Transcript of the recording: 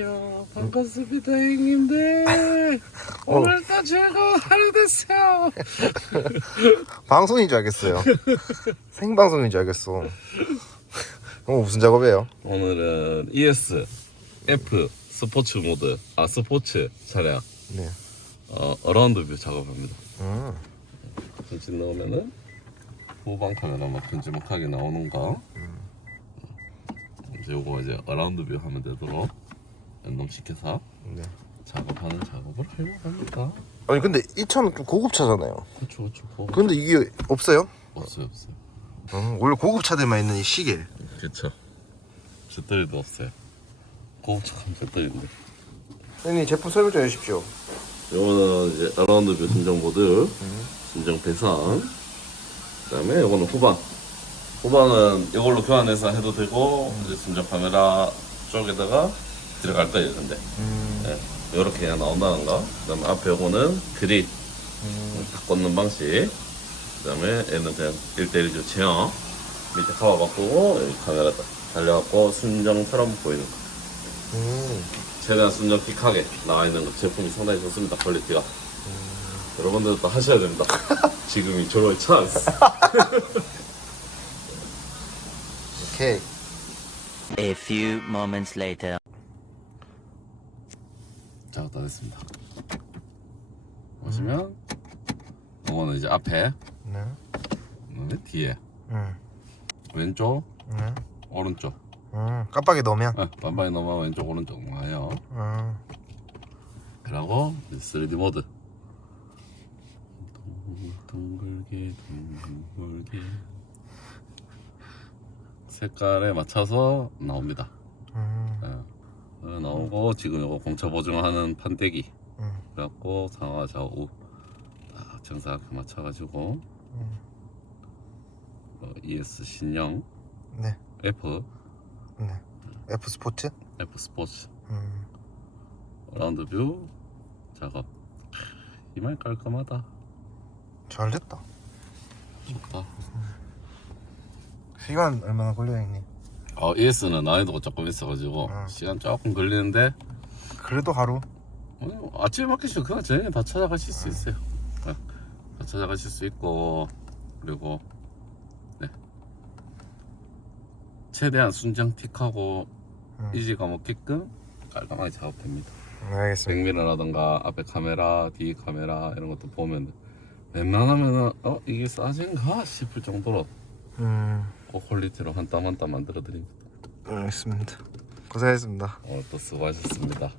안녕하세요. 반갑습니다, 형님들. 어. 오늘도 즐거운 하루 됐어요. 방송인 줄 알겠어요. 생방송인 줄 알겠어. 어, 무슨 작업이에요? 오늘은 ES F 스포츠 모드, 아 스포츠 차량 네. 어, 어라운드 뷰 작업합니다. 음. 전진 넣으면은 후방 카메라 막 큼지막하게 나오는 거. 이제 요거 이제 어라운드 뷰 하면 되도록 연동시켜서 네. 작업하는 작업을 하려고 합니다. 아니 근데 이 차는 좀 고급차잖아요. 그렇죠, 그렇죠. 근데 이게 없어요? 없어요, 없어요. 음, 원래 고급차들만 있는 이 시계. 그렇죠. 잿더리도 없어요. 고급차감 잿더리인데. 선생님 제품 설명 좀 해주십시오. 요거는 이제 어라운드 뷰 순정 모드, 순정 배선. 그다음에 요거는 후방. 후방은 이걸로 교환해서 해도 되고 이제 순정 카메라 쪽에다가 들어갈 거예요, 근데. 음. 네, 이렇게 그냥 나온다는 거. 그 다음에 앞에 요거는 그립 딱 꽂는 방식. 그 다음에 얘는 그냥 1대1 체형. 밑에 커버 바꾸고 여기 카메라 딱 달려갖고 순정처럼 보이는 거. 음. 최대한 순정틱하게 나와 있는 거 제품이 상당히 좋습니다. 퀄리티가. 여러분들도 하셔야 됩니다. 지금이 졸업의 찬스. 오케이. A few moments later. 자, 다 됐습니다. 보시면 이거는 이제 앞에, 네. 그다음에 뒤에, 음. 왼쪽, 네. 오른쪽. 음. 깜빡이 넣으면. 네, 반반이 넘어 왼쪽 오른쪽 와요. 음. 그리고 3D 모드. 둥글게 둥글게 색깔에 맞춰서 나옵니다. 음. 나오고 지금 이거 공차 보증하는 판때기 음. 그래갖고 상하 좌우 딱 정사하게 맞춰가지고 음. 어, ES 신형 네. F 네. F 스포츠? F 스포츠 음. 라운드 뷰 작업 이말 깔끔하다 잘 됐다. 좋다 시간 얼마나 걸려요, 형님? 어, ES는 난이도가 조금 있어가지고 음. 시간 조금 걸리는데 그래도 하루. 어, 아침에 맡기시면 그냥 저녁에 다 찾아가실 수 있어요 네, 다 찾아가실 수 있고 그리고 네 최대한 순정 틱하고 음. 이지감 없게끔 깔끔하게 작업됩니다 네, 알겠습니다. 백미러라던가 앞에 카메라 뒤 카메라 이런 것도 보면 웬만하면은 어 이게 싸진가 싶을 정도로 음. 고퀄리티로 한 땀 한 땀 만들어 드립니다 알겠습니다. 고생했습니다. 오늘 또 수고하셨습니다